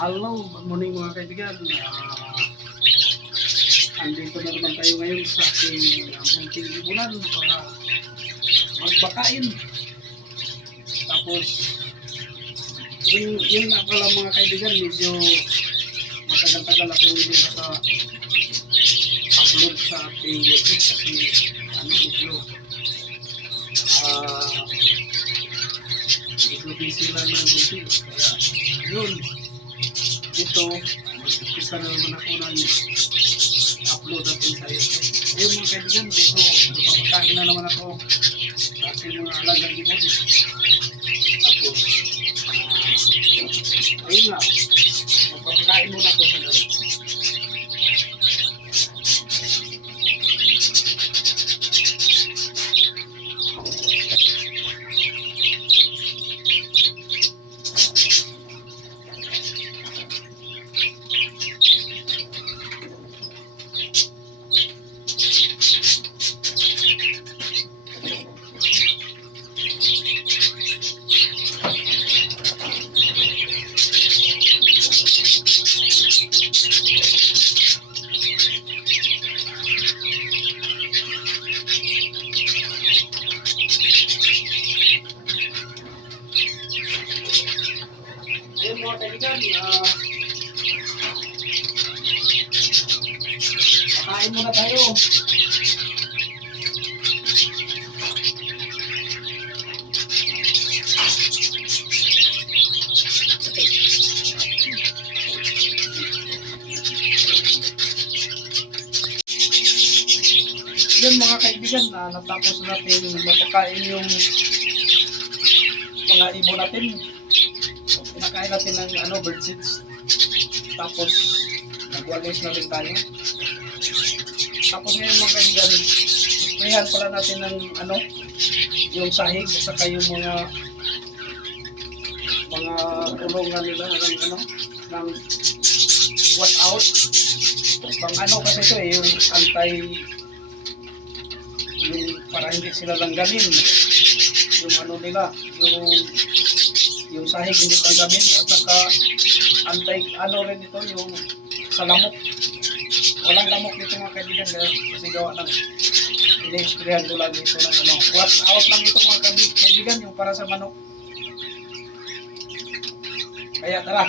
Hello, morning mga kaibigan. Ah, andito na naman tayo ngayon sa ating uh, munting libunan para magbakain. Tapos, yun, yun nga pala mga kaibigan, medyo matagal-tagal ako hindi naka-upload sa ating YouTube kasi ano, medyo ah, medyo busy lang ng YouTube. Kaya, yun, dito, mag-umpisa na naman ako ng upload natin sa YouTube. Ayun mga kaibigan, dito, napapakain na naman ako sa ating mga alagang ibon. Tapos, ah, ayun nga, magpapakain muna ako sa galit. Ayun ah, pakain muna tayo. Yun mga kaibigan, na natapos natin mapakain yung mga ibon natin. Pinakain natin ng ano, bird seeds. Tapos, nagwalis na rin tayo. Tapos ngayon mga kaibigan, sprayan pala natin ng ano, yung sahig at saka yung mga mga tulungan nila ng ano, ng wash out. Pang ano kasi ito eh, yung anti yung para hindi sila langganin yung ano nila yung yung sahig hindi langganin at saka anti ano rin ito yung sa lamok. Walang lamok dito mga kaibigan kasi gawa ng ini-sprayan ko lang ito ng ano. Wash out lang ito mga kaibigan yung para sa manok. Kaya tara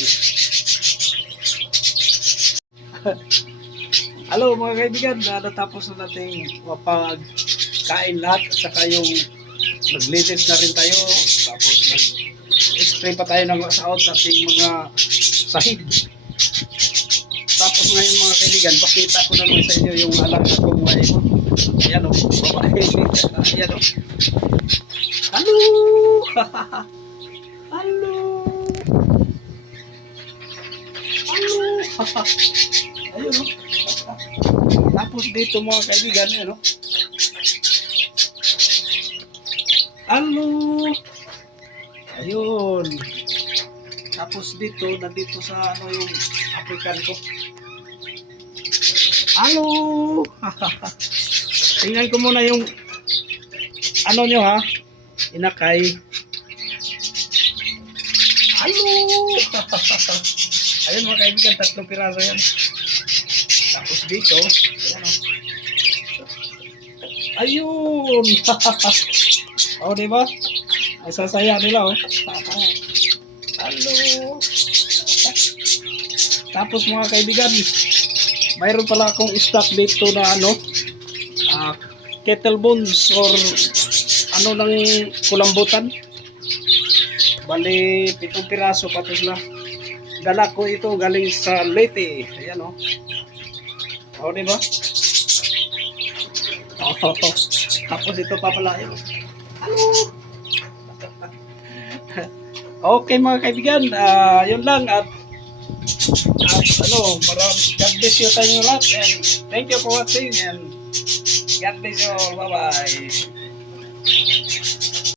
Hello mga kaibigan, na natapos na natin mapagkain lahat at saka yung naglinis na rin tayo tapos nag-spray pa tayo ng out sa ating mga sahig. Tapos ngayon mga kaibigan, pakita ko na naman sa inyo yung alaga kong mga ibon. Ayan o, babae. Ayan o. Hello! Hello! Hello! Ayun o. Tapos dito mga kaibigan, ano? Ano? Ayun. Tapos dito, nandito sa ano yung African ko. Hello! Tingnan ko muna yung ano nyo ha? Inakay. Hello! Ayun mga kaibigan, tatlong piraso yan. Tapos dito, ayan o. Ayun! o, oh, diba? Ang sasaya nila, oh. Hello! Tapos mga kaibigan, mayroon pala akong stock dito na ano, ah, kettle bones or ano ng kulambutan. Bali, pitong piraso pati sila. Dala ko ito galing sa Leyte. Ayan o. Oh. O, di ba? Oh, tapos ito pa pala yun. Hello! okay mga kaibigan, ah, yun lang at at ano, maraming God bless you sa inyo lahat and thank you for watching and God bless you all. Bye-bye.